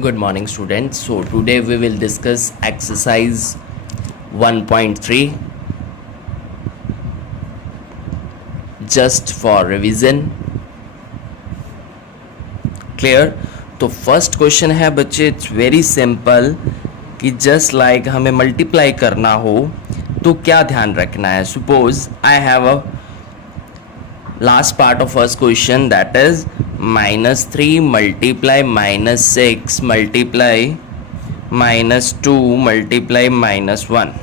Good morning, students. So today we will discuss exercise 1.3 just for revision. Clear? तो first question है बच्चे, it's very simple कि just like हमें multiply करना हो तो क्या ध्यान रखना है. Suppose I have a last part of first question, that is -3 multiply -6 multiply -2 multiply -1.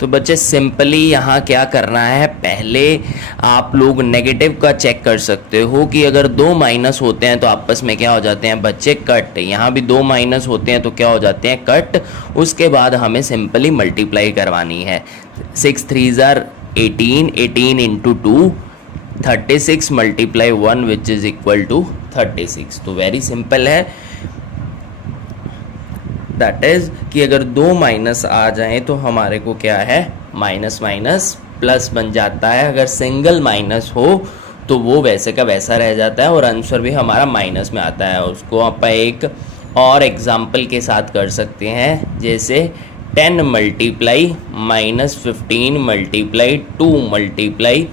तो बच्चे सिंपली यहाँ क्या करना है, पहले आप लोग नेगेटिव का चेक कर सकते हो कि अगर दो माइनस होते हैं तो आपस में क्या हो जाते हैं बच्चे, कट. यहाँ भी दो माइनस होते हैं तो क्या हो जाते हैं, कट. उसके बाद हमें सिंपली मल्टीप्लाई करवानी है. 6 3 ज़ार 18, 18 into 2 36 multiply 1 which is equal to 36. तो वेरी सिंपल है, दैट इज कि अगर दो माइनस आ जाएं तो हमारे को क्या है, माइनस माइनस प्लस बन जाता है. अगर सिंगल माइनस हो तो वो वैसे का वैसा रह जाता है और आंसर भी हमारा माइनस में आता है. उसको आप एक और एग्जाम्पल के साथ कर सकते हैं, जैसे 10 मल्टीप्लाई -15 मल्टीप्लाई 2 मल्टीप्लाई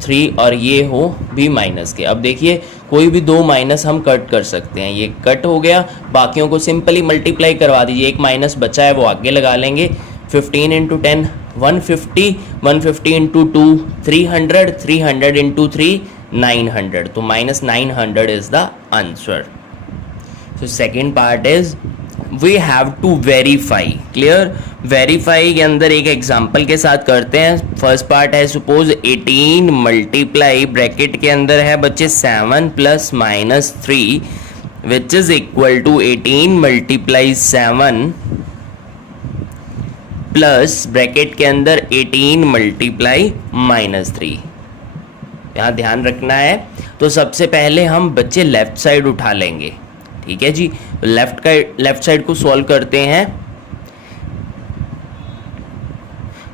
3 और ये हो भी माइनस के. अब देखिए कोई भी दो माइनस हम कट कर सकते हैं, ये कट हो गया, बाकियों को सिंपली मल्टीप्लाई करवा दीजिए. एक माइनस बचा है वो आगे लगा लेंगे. 15 इंटू 10 150, 150 इंटू 2 300, 300 इंटू 3 900. तो -900 is the answer. So second part is we have to verify. Clear? Verify के अंदर एक एग्जाम्पल के साथ करते हैं. फर्स्ट पार्ट है, सपोज 18 मल्टीप्लाई ब्रैकेट के अंदर है बच्चे 7 plus -3 which is equal to 18 multiply 7 plus bracket के अंदर 18 मल्टीप्लाई -3. यहाँ ध्यान रखना है. तो सबसे पहले हम बच्चे लेफ्ट साइड उठा लेंगे. ठीक है जी, लेफ्ट साइड को सॉल्व करते हैं.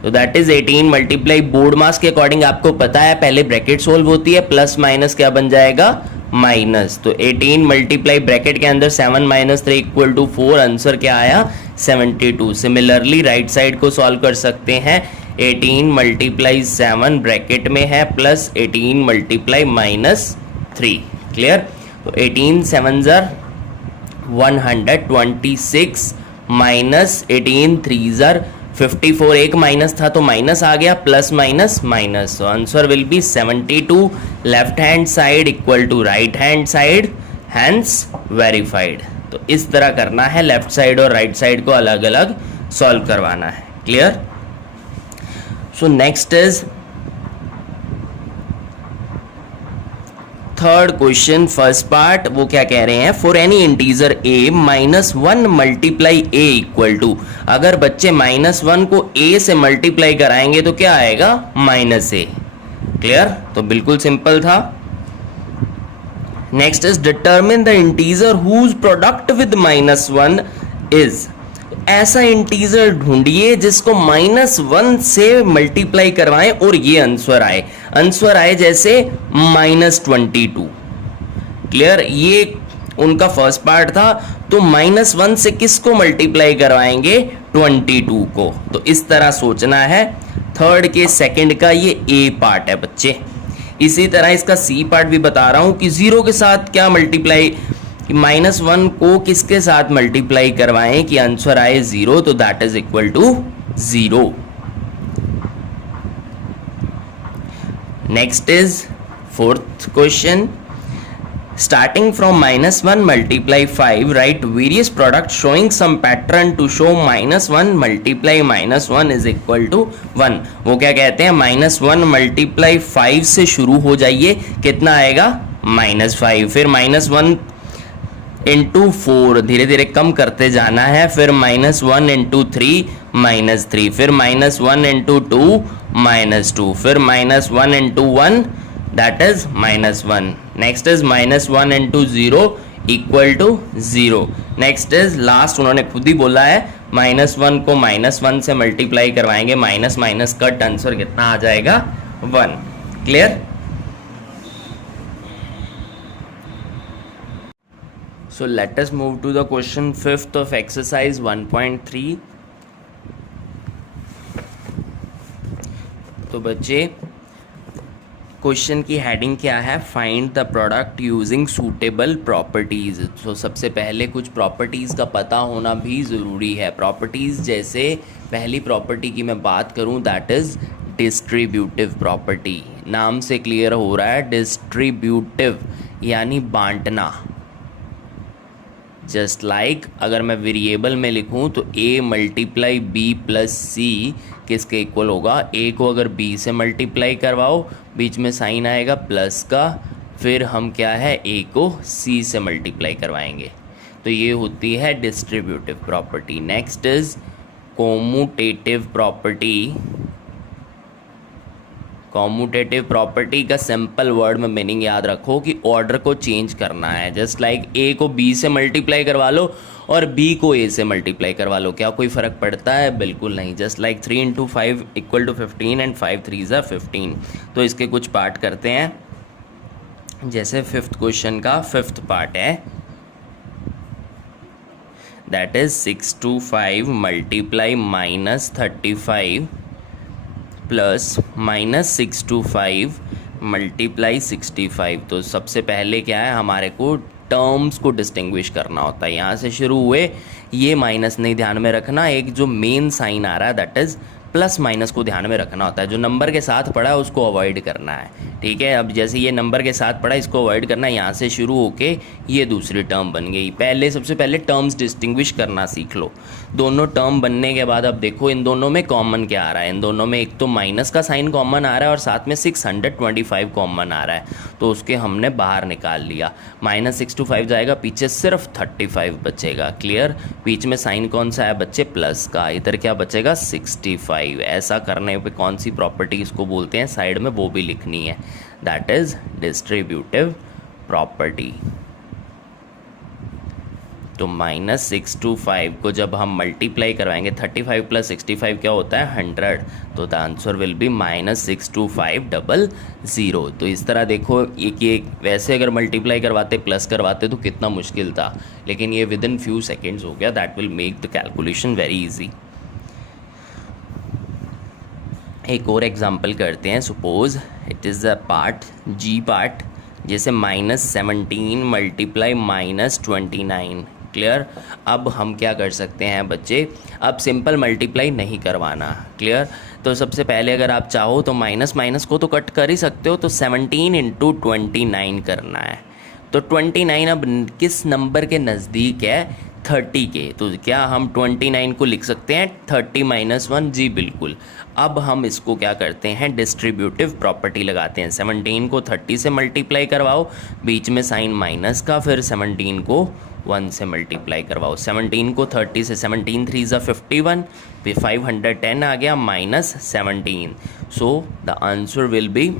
तो दैट इज 18 मल्टीप्लाई, बोर्ड मास के अकॉर्डिंग आपको पता है पहले ब्रैकेट सॉल्व होती है, प्लस माइनस क्या बन जाएगा, माइनस. तो 18 मल्टीप्लाई ब्रैकेट के अंदर 7 - 3 इक्वल टू 4. आंसर क्या आया, 72. सिमिलरली राइट साइड को सॉल्व कर सकते हैं. 18 मल्टीप्लाई 7 ब्रैकेट में है प्लस 18 मल्टीप्लाई -3. क्लियर? तो 18 7 ज़ार 126 माइनस 18 3 ज़ार 54. एक माइनस था तो माइनस आ गया, प्लस माइनस माइनस. तो answer will be 72. Left hand side equal to right hand side, hence verified. तो इस तरह करना है, लेफ्ट साइड और राइट साइड को अलग अलग सॉल्व करवाना है. Clear? So next is third question, first part. वो क्या कह रहे हैं, for any integer a -1 multiply a equal to. अगर बच्चे -1 को a से मल्टीप्लाई कराएंगे तो क्या आएगा, -a. क्लियर? तो बिल्कुल सिंपल था. Next is determine the integer whose product with -1 is. ऐसा इंटीजर ढूंढिए जिसको -1 से मल्टीप्लाई करवाएं और ये आंसर आए. आंसर आए जैसे -22. क्लियर? ये उनका फर्स्ट पार्ट था. तो -1 से किसको मल्टीप्लाई करवाएंगे, 22 को. तो इस तरह सोचना है. थर्ड के सेकंड का ये ए पार्ट है बच्चे. इसी तरह इसका सी पार्ट भी बता रहा हूं कि 0 के साथ क्या मल्टीप्लाई, कि -1 को किसके साथ मल्टीप्लाई करवाएं कि आंसर आए 0. तो that is equal to 0. Next is fourth question. Starting from -1 multiply 5 write various product showing some pattern to show -1 multiply -1 is equal to 1. वो क्या कहते हैं, -1 मल्टीप्लाई 5 से शुरू हो जाइए, कितना आएगा, -5. फिर -1 इंटू 4 धीरे धीरे कम करते जाना है. फिर -1 इंटू 3 -3. फिर -1 इंटू 2 -2. फिर -1 into 1 that is -1. Next is -1 into 0 equal to 0. Next is last, उन्होंने खुद ही बोला है -1 को -1 से मल्टीप्लाई करवाएंगे, माइनस माइनस कट, आंसर कितना आ जाएगा, 1. Clear? So let us move to the question 5th of exercise 1.3. तो बच्चे क्वेश्चन की हेडिंग क्या है, find the product using suitable properties. तो सबसे पहले कुछ प्रॉपर्टीज़ का पता होना भी ज़रूरी है। प्रॉपर्टीज़ जैसे पहली प्रॉपर्टी की मैं बात करूं, दैट इज़ डिस्ट्रीब्यूटिव प्रॉपर्टी। नाम से क्लियर हो रहा है, डिस्ट्रीब्यूटिव यानी बांटना। जस्ट लाइक अगर मैं वेरिएबल में लिखूं तो a मल्टीप्लाई बी प्लस सी किसके इक्वल होगा, a को अगर b से मल्टीप्लाई करवाओ बीच में साइन आएगा प्लस का, फिर हम क्या है a को c से मल्टीप्लाई करवाएंगे, तो ये होती है distributive property. Next is commutative property. Commutative property का सिंपल वर्ड में मीनिंग याद रखो कि ऑर्डर को चेंज करना है। जस्ट लाइक ए को बी से मल्टीप्लाई करवा लो और बी को ए से मल्टीप्लाई करवा लो, क्या कोई फ़र्क पड़ता है? बिल्कुल नहीं। Just like 3 into 5 equal to 15 and 5 3 ज़ा 15। तो इसके कुछ पार्ट करते हैं। जैसे फिफ्थ क्वेश्चन का फिफ्थ पार्ट है, that is 6 to 5 multiply -35 plus -6 to 5 multiply 65। तो सबसे पहले क्या है, हमारे को टर्म्स को डिस्टिंग्विश करना होता है। यहाँ से शुरू हुए, ये माइनस नहीं ध्यान में रखना, एक जो मेन साइन आ रहा है दैट इज़ प्लस माइनस को ध्यान में रखना होता है। जो नंबर के साथ पड़ा है उसको अवॉइड करना है, ठीक है। अब जैसे ये नंबर के साथ पड़ा, इसको अवॉइड करना है। यहाँ से शुरू होके ये दूसरी टर्म बन गई। सबसे पहले टर्म्स डिस्टिंग्विश करना सीख लो। दोनों टर्म बनने के बाद अब देखो इन दोनों में कॉमन क्या आ रहा है। इन दोनों में एक तो माइनस का साइन कॉमन आ रहा है और साथ में 625 कॉमन आ रहा है, तो उसके हमने बाहर निकाल लिया। -6 to 5 जाएगा, पीछे सिर्फ 35 बचेगा। क्लियर? बीच में साइन कौन सा है बच्चे? प्लस का। इधर क्या बचेगा? 65। ऐसा करने पे कौन सी प्रॉपर्टी इसको बोलते हैं, साइड में वो भी लिखनी है, दैट इज डिस्ट्रीब्यूटिव प्रॉपर्टी। तो -6 to 5 को जब हम मल्टीप्लाई करवाएंगे, 35 + 65 क्या होता है? 100। तो the answer will B -6 to 5 00। तो इस तरह देखो, एक वैसे अगर मल्टीप्लाई करवाते प्लस करवाते तो कितना मुश्किल था, लेकिन ये विद इन फ्यू सेकेंड्स हो गया। That will make the calculation very easy. एक और एग्जाम्पल करते हैं। Suppose it is a part G part, जैसे -17 मल्टीप्लाई -29। क्लियर? अब हम क्या कर सकते हैं बच्चे, अब सिंपल मल्टीप्लाई नहीं करवाना। क्लियर? तो सबसे पहले अगर आप चाहो तो माइनस को तो कट कर ही सकते हो, तो 17 × 29 करना है। तो 29 अब किस नंबर के नज़दीक है? 30 के। तो क्या हम 29 को लिख सकते हैं 30 - 1? जी बिल्कुल। अब हम इसको क्या करते हैं, डिस्ट्रीब्यूटिव प्रॉपर्टी लगाते हैं। 17 को 30 से मल्टीप्लाई करवाओ, बीच में साइन माइनस का, फिर 17 को 1 से मल्टीप्लाई करवाओ। 17 को 30 से 17 3 ज़ा 51, फिर 510 आ गया -17। So the answer will B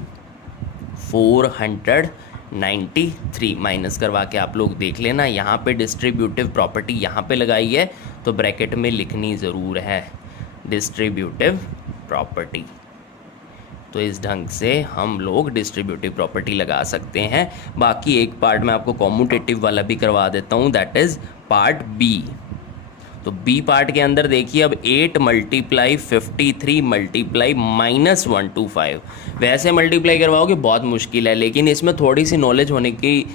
493। Minus करवा के आप लोग देख लेना। यहाँ पे डिस्ट्रीब्यूटिव प्रॉपर्टी यहाँ पे लगाई है, तो ब्रैकेट में लिखनी ज़रूर है डिस्ट्रीब्यूटिव प्रॉपर्टी। तो इस ढंग से हम लोग डिस्ट्रीब्यूटिव प्रॉपर्टी लगा सकते हैं। बाकी एक पार्ट मैं आपको कॉम्यूटेटिव वाला भी करवा देता हूँ, दैट इज़ पार्ट बी। तो बी पार्ट के अंदर देखिए, अब 8 मल्टीप्लाई 53 मल्टीप्लाई -125 वैसे मल्टीप्लाई करवाओगे बहुत मुश्किल है, लेकिन इसमें थोड़ी सी नॉलेज होने की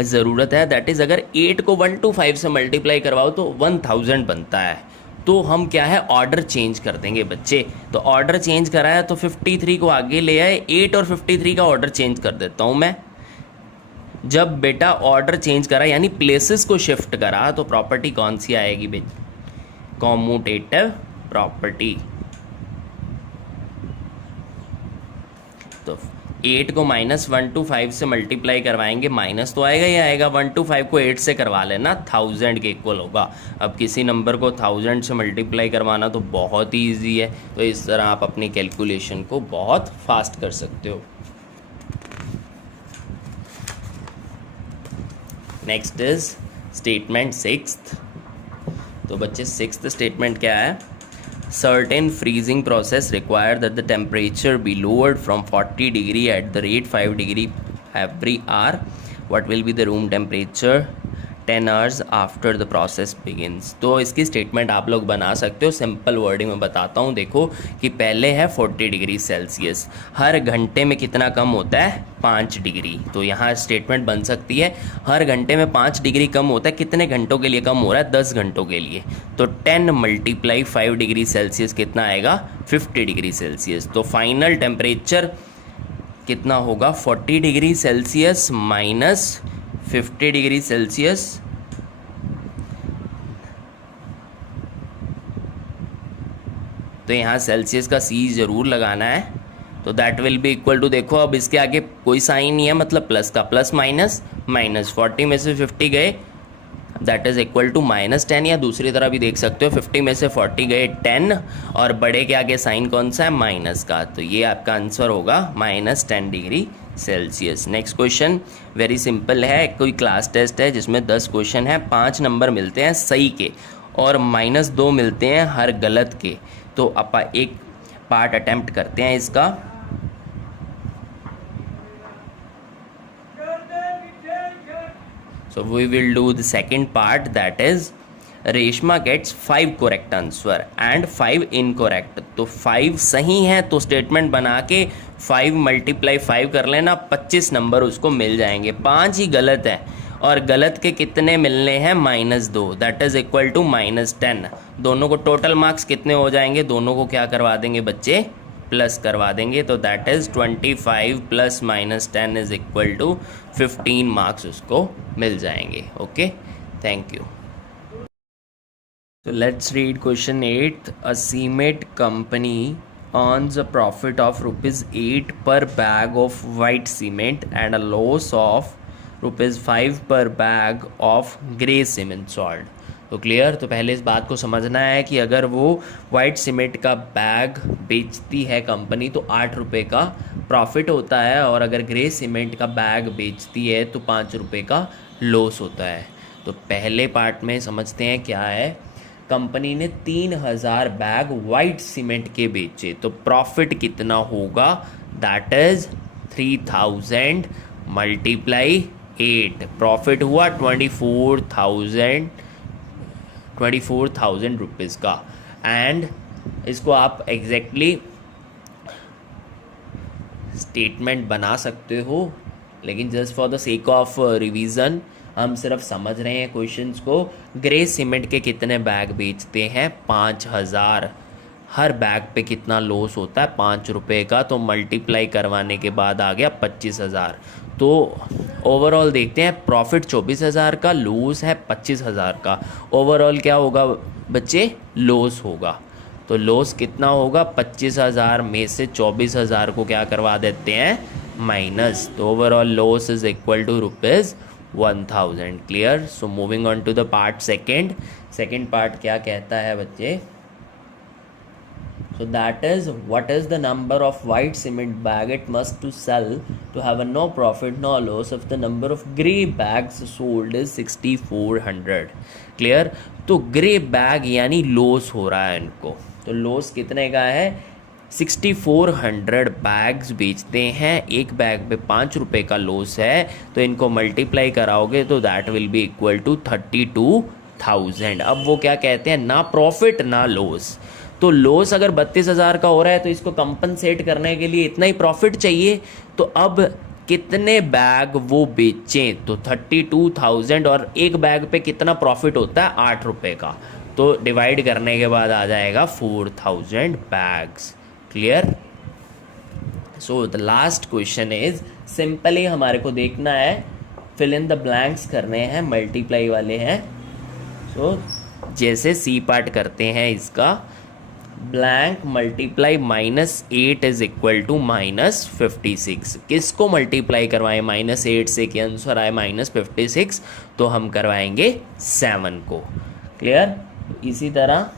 ज़रूरत है। दैट इज़ अगर 8 को 125 से मल्टीप्लाई करवाओ तो 1000 बनता है। तो हम क्या है, ऑर्डर चेंज कर देंगे बच्चे। तो ऑर्डर चेंज कराया तो 53 को आगे ले आए, 8 और 53 का ऑर्डर चेंज कर देता हूँ मैं। जब बेटा ऑर्डर चेंज करा यानी प्लेसेस को शिफ्ट करा, तो प्रॉपर्टी कौन सी आएगी बेटा? Commutative property. तो 8 को -125 से मल्टीप्लाई करवाएंगे, माइनस तो आएगा ही आएगा। 125 को 8 से करवा लेना, 1000 के इक्वल होगा। अब किसी नंबर को 1000 से मल्टीप्लाई करवाना तो बहुत ही ईजी है। तो इस तरह आप अपनी कैलकुलेशन को बहुत फास्ट कर सकते हो। Next is statement 6th। तो बच्चे 6th स्टेटमेंट क्या है? Certain freezing process require that the temperature be lowered from 40 degree at the rate 5 degree every hour. What will be the room temperature 10 hours after the process begins. तो इसकी statement आप लोग बना सकते हो, simple wording में बताता हूँ। देखो कि पहले है 40 डिग्री सेल्सियस, हर घंटे में कितना कम होता है 5 डिग्री। तो यहाँ स्टेटमेंट बन सकती है हर घंटे में 5 डिग्री कम होता है, कितने घंटों के लिए कम हो रहा है 10 घंटों के लिए। तो 10 × 5 डिग्री सेल्सियस कितना आएगा 50 डिग्री सेल्सियस। तो फाइनल टेम्परेचर कितना होगा 40 degree Celsius minus 50 degree Celsius. तो यहाँ सेल्सियस का सी ज़रूर लगाना है। तो that will be equal to, देखो अब इसके आगे कोई साइन नहीं है, मतलब प्लस का प्लस माइनस माइनस, 40 में से 50 गए दैट इज़ इक्वल टू -10, या दूसरी तरह भी देख सकते हो 50 में से 40 गए 10, और बड़े के आगे साइन कौन सा है माइनस का। तो ये आपका आंसर होगा -10 degree Celsius. Next question very simple है, कोई क्लास टेस्ट है जिसमें 10 क्वेश्चन है, 5 नंबर मिलते हैं सही के और -2 मिलते हैं हर गलत के। तो अपा एक पार्ट अटेम्प्ट करते हैं इसका। So we will do the second part, that is Reshma gets 5 correct answer and 5 incorrect. तो 5 सही है तो स्टेटमेंट बना के 5 × 5 कर लेना, 25 नंबर उसको मिल जाएंगे। 5 ही गलत है और गलत के कितने मिलने हैं -2, दैट इज इक्वल टू -10। दोनों को टोटल मार्क्स कितने हो जाएंगे, दोनों को क्या करवा देंगे बच्चे प्लस करवा देंगे। तो that is 25 + -10 is equal to 15 marks उसको मिल जाएंगे। Okay, thank you. So let's read question 8. A cement company earns a profit of ₹8 per bag of white cement and a loss of ₹5 per bag of grey cement salt. तो clear. तो पहले इस बात को समझना है कि अगर वो वाइट सीमेंट का बैग बेचती है कंपनी तो 8 रुपये का प्रॉफिट होता है, और अगर ग्रे सीमेंट का बैग बेचती है तो 5 रुपये का लॉस होता है। तो पहले पार्ट में समझते हैं क्या है। कंपनी ने 3000 बैग वाइट सीमेंट के बेचे, तो प्रॉफिट कितना होगा, दैट इज 3000 × 8। प्रॉफिट हुआ 24,000 रुपीज़ का। एंड इसको आप एग्जैक्टली स्टेटमेंट बना सकते हो, लेकिन just for the sake of revision हम सिर्फ समझ रहे हैं क्वेश्चंस को। ग्रे सीमेंट के कितने बैग बेचते हैं 5000, हर बैग पे कितना लॉस होता है 5 रुपये का, तो मल्टीप्लाई करवाने के बाद आ गया 25,000। तो ओवरऑल देखते हैं, प्रॉफिट 24,000 का, लॉस है 25,000 का। ओवरऑल क्या होगा बच्चे, लॉस होगा। तो लॉस कितना होगा 25,000 में से 24,000 को क्या करवा देते हैं माइनस। तो overall loss is equal to ₹1000। Clear. So moving on to the part second part क्या कहता है बच्चे। So that is, what is the number of white cement bag it must to sell to have a no profit no loss if the number of grey bags sold is 6400। Clear. तो grey bag यानी loss हो रहा है इनको, तो loss कितने का है 6400 बैग्स बेचते हैं, एक बैग पे 5 रुपये का लॉस है, तो इनको मल्टीप्लाई कराओगे तो that will be equal to 32,000। अब वो क्या कहते हैं, ना प्रॉफिट ना लॉस। तो लॉस अगर 32,000 का हो रहा है तो इसको कंपनसेट करने के लिए इतना ही प्रॉफिट चाहिए। तो अब कितने बैग वो बेचें, तो 32,000 और एक बैग पे कितना प्रॉफिट होता है 8 रुपये का, तो डिवाइड करने के बाद आ जाएगा 4000 bags. Clear. So the last question is simply हमारे को देखना है, फिल इन द ब्लैंक्स करने हैं, मल्टीप्लाई वाले हैं। सो जैसे सी पार्ट करते हैं इसका, blank multiply -8 is equal to -56। किसको मल्टीप्लाई करवाएं -8 से कि आंसर आए -56, तो हम करवाएंगे 7 को। क्लियर। इसी तरह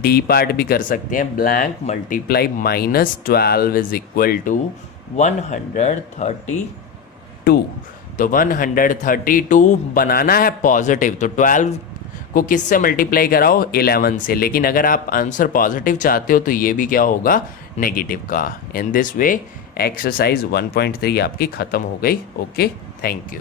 डी पार्ट भी कर सकते हैं, blank multiply -12 is equal to 132। तो 132 बनाना है पॉजिटिव, तो 12 को किससे मल्टीप्लाई कराओ 11 से, लेकिन अगर आप आंसर पॉजिटिव चाहते हो तो ये भी क्या होगा नेगेटिव का। इन दिस वे एक्सरसाइज 1.3 आपकी ख़त्म हो गई। Okay, thank you.